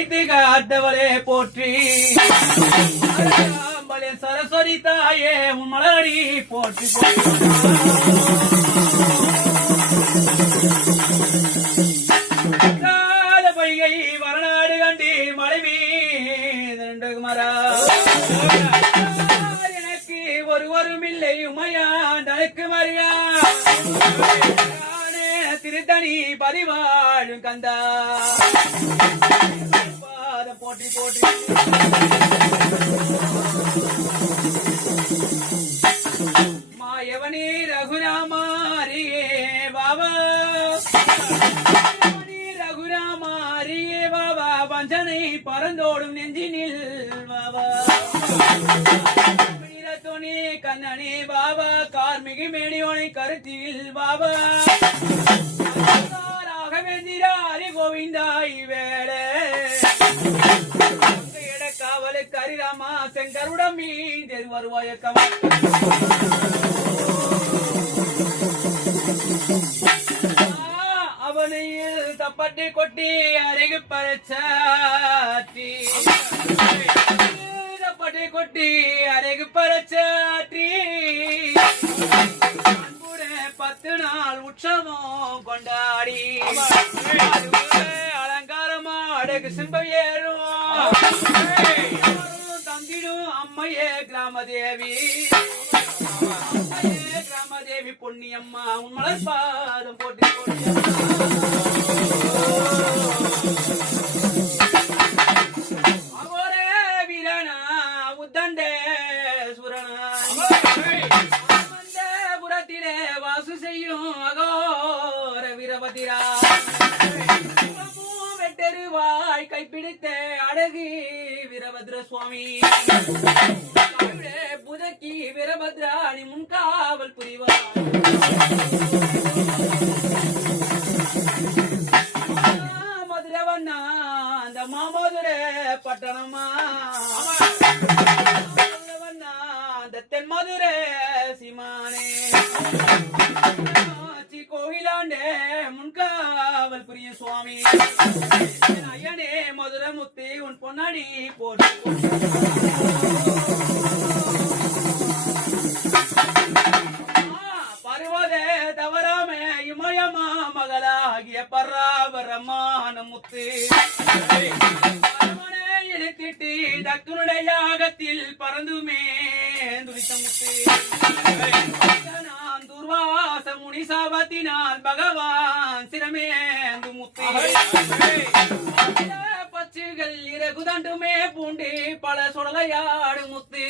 படைத்து காத்தவளே போற்றி சரஸ்வதி தாயே உன் மலரடி போற்றி பொய்கை வரநாடு கண்டி மழை மீது குமரா எனக்கு ஒருவரும் இல்லை உமையான் தனக்கு மரியா திருத்தணி பதிவாழும் கந்தா போற்றி போற்றி மாயவனே ரகுராமாரியே பாபா ரகுராமாரியே பாபா வஞ்சனை பறந்தோடும் நெஞ்சினில் பாபா துணி கண்ணனே பாபா கார்மிகு மேனியோனை கருத்தில் பாபா ராகவேந்திராரி கோவிந்தாய் வேளே காவலு கரிராமா செங்கருடம் மீது வருவாய கவல் அவனையில் தப்பட்டி கொட்டி அருகு பரச்சாற்றி தப்பட்டி கொட்டி அருகு பரச்சாற்றி 10 நாள் உற்சவம் கொண்டாடி அலங்காரமா அடகு சிம்பம் ஏறும் தந்திடும் அம்மையே கிராமதேவி கிராமதேவி பொன்னியம்மா உன் மலர் பாதம் போட்டி அவரே வீரனா உத்தண்டே சுரனா புறத்திலே வாசு செய்யும் அகோர வீரபதிரா வெட்டருவாய் கைப்பிடித்த அழகு வீரபத்ர சுவாமி புதக்கி வீரபத்ராணி முன்காவல் புரிவார் மதுரவண்ணா அந்த மாமதுர பட்டணமா அந்த தென் மதுர சிமானே கோயிலாண்டே முன்காவல் புரிய சுவாமி ஐயனே மதுர முத்தி உன் பொன்னாடி போட்டு பருவதே தவறாமே இமயமா மகளாகிய பராபரமான முத்து இழுத்திட்டு தக்குனுடைய யாகத்தில் பறந்துமே துரித்த முத்து துர்வாச முனி சாபத்தினால் பகவான் சிரமேந்து முத்து பச்சுகள் இறகுதண்டுமே பூண்டு பல சுடலையாடு முத்து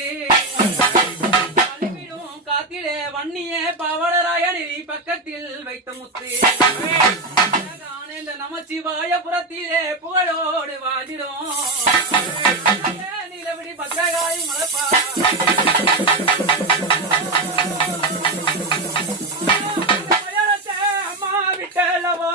காத்திலே வன்னியே பாவலராயணி பக்கத்தில் வைத்த முத்து இந்த நமச்சிவாயபுரத்திலே புகழோடு வாழிடும் நிலவிடி பத்ரகாய் மலப்பா அம்மா விட்டலவோ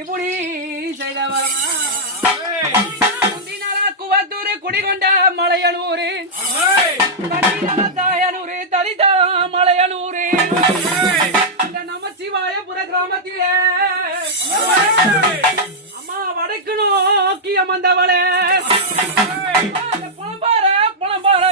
புடி செய்தவா குவத்தூர் குடிகொண்ட மலையனூர் தாயனூர் தலிதா மலையனூர் இந்த நமச்சிவாயபுர கிராமத்திலே அம்மா வடக்கு நோக்கி அமர்ந்தவளே புலம்பார புலம்பார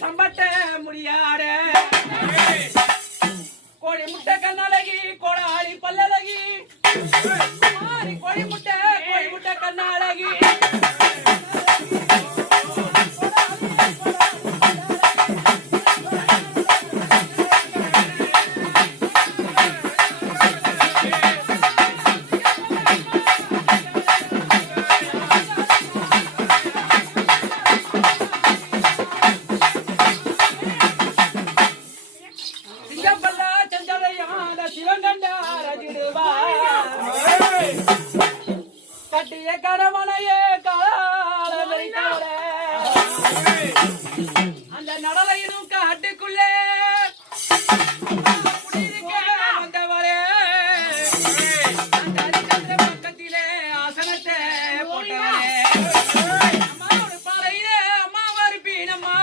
சம்பட்ட முடியாட கோழி முட்டை கண்ணழகி கோடாளி பல்லழகி கோழி முட்டை கண்ணழகி கட்டிய கடமனையே காலவரித்தவளே அந்த நடலையினும் காட்டுக்குள்ளே வந்தவரே அந்த அரிச்சந்திர பக்கத்திலே ஆசனத்தை போட்டவரே அம்மாவோட பாறையிலே அம்மா வருப்பீனம்மா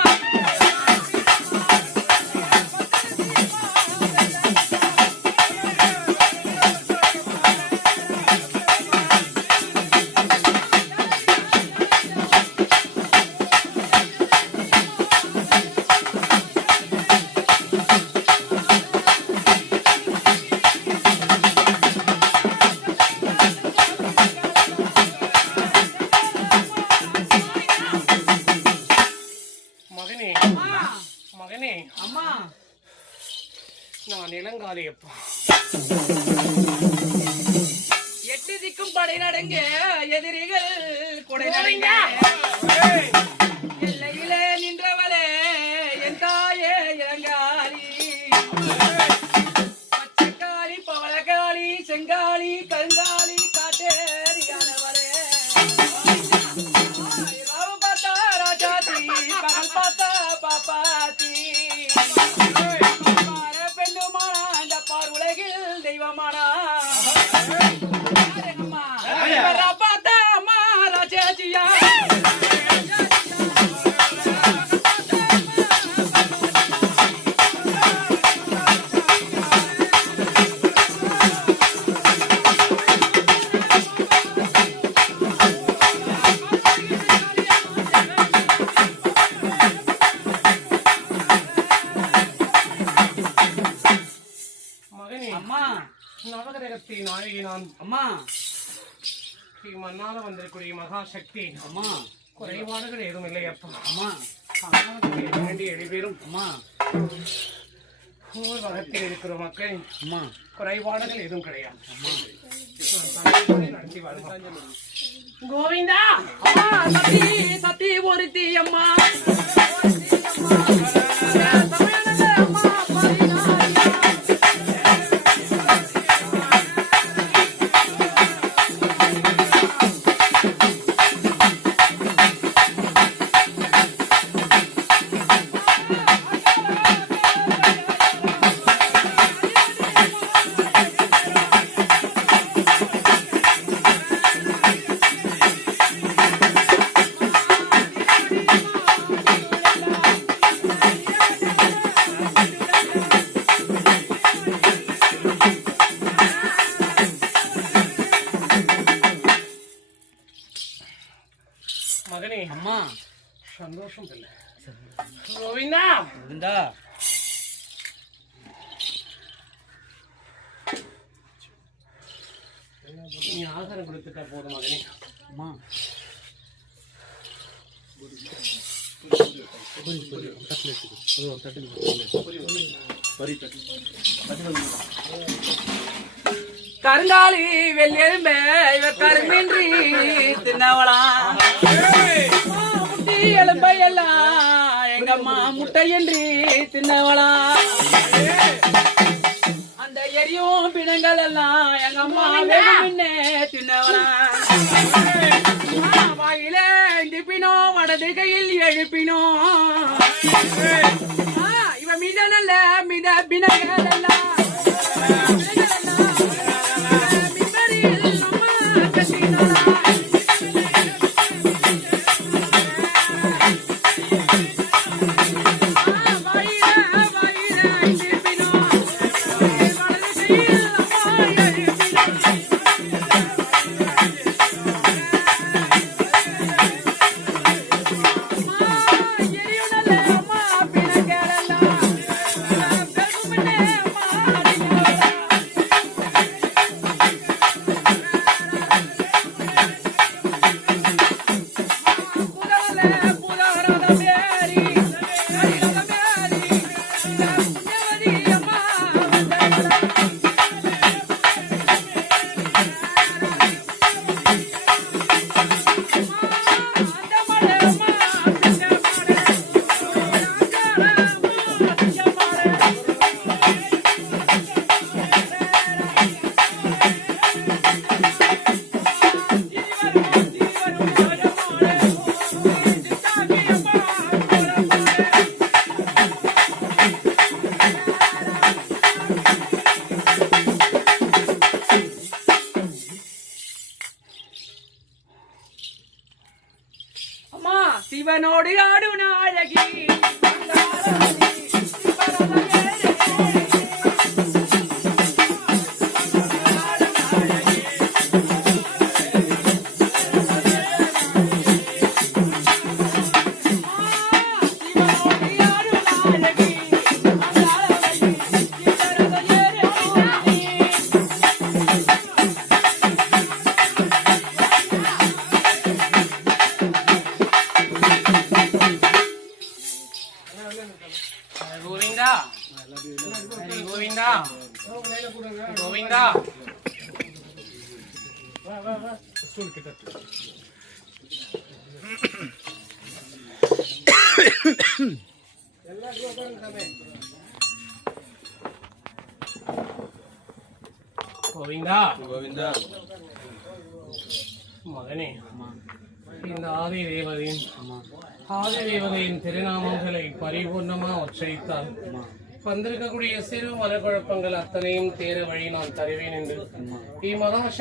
மகனே அம்மா நான் இளங்காலியப்பா எட்டு திக்கும் படை நடங்க எதிரிகள் கொடை நடங்க எல்லையிலே நின்றவளே என் தாயே இளங்காலி பச்சைக்காளி பவளக்காளி செங்காளி கருங்காளி காட்டேரியானவளே ராவு பார்த்தா ராஜாதி பகல் பார்த்தா பாப்பாத்தி பெண்ணுமானா இந்த பார் உலகில் தெய்வமானா பார்த்தா அம்மா ராஜாஜியா நவகிரகத்தை நாயகி நான் அம்மா மண்ணால வந்திருக்கூடிய மகாசக்தி அம்மா குறைபாடுகள் ஏதும் இல்லை அப்பா அம்மா வேண்டிய எழுபேரும் அம்மா ஊர் வகத்தில் இருக்கிற மக்கள் அம்மா குறைபாடுகள் எதுவும் கிடையாது நடத்தி வருங்க கோவிந்தா அம்மா சத்தி சத்தி ஒருத்தி அம்மா மகனே அம்மா சந்தோஷம் இல்லை கோவிந்தா கோவிந்தா நீ ஆகாரம் கொடுத்துட்டா போதும் மகனே அம்மா கருங்காலி வெள்ளெரும்பே இவ கருமின்றி தின்னவளாம் முட்டி எலும்பை எல்லாம் எங்க அம்மா முட்டையின்றி தின்னவளாம் அந்த எரியும் பிணங்கள் எல்லாம் எங்க அம்மா வேணும்னே தின்னவளாம் வாயில இண்டிப்பினோ வடது கையில் எழுப்பினோ இவ மீத நல்ல மீத பிணங்கள் எல்லாம் சிவனோடு ஆடும் நாயகி கோவிந்தா கோவிந்தா கோவிந்தா கோவிந்தா கோவிந்தா மகனே இந்த ஆதி தேவதையின் திருநாமங்களை பரிபூர்ணமா உச்சரித்தால் வந்திருக்கக்கூடிய சிறு மனக்குழப்பங்கள் அத்தனையும் தேர வழி நான் தருவேன் என்று மகாசக்தி